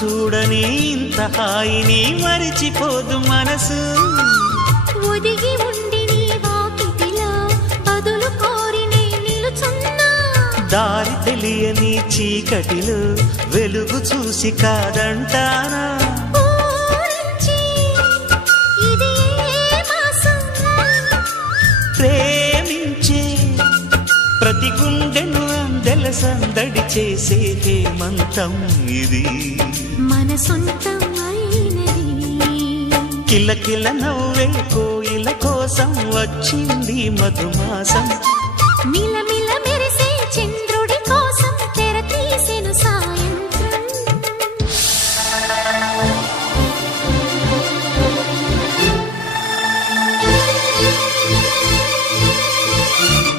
చూడని ఇంత హాయిని మరిచిపోదు మనసు ఒదిగి ఉండి నీ వాకిటిలో బదులు కోరి నే నిలుచున్నా దారి తెలియని చీకటిలో వెలుగు చూసి కాదంటానా ప్రేమించే ప్రతి గుండెను అందెల సందడి చేసే హేమంతం ఇది మన సొంతం అయినది కిలకిల నవ్వే కోయిల కోసం వచ్చింది మధుమాసం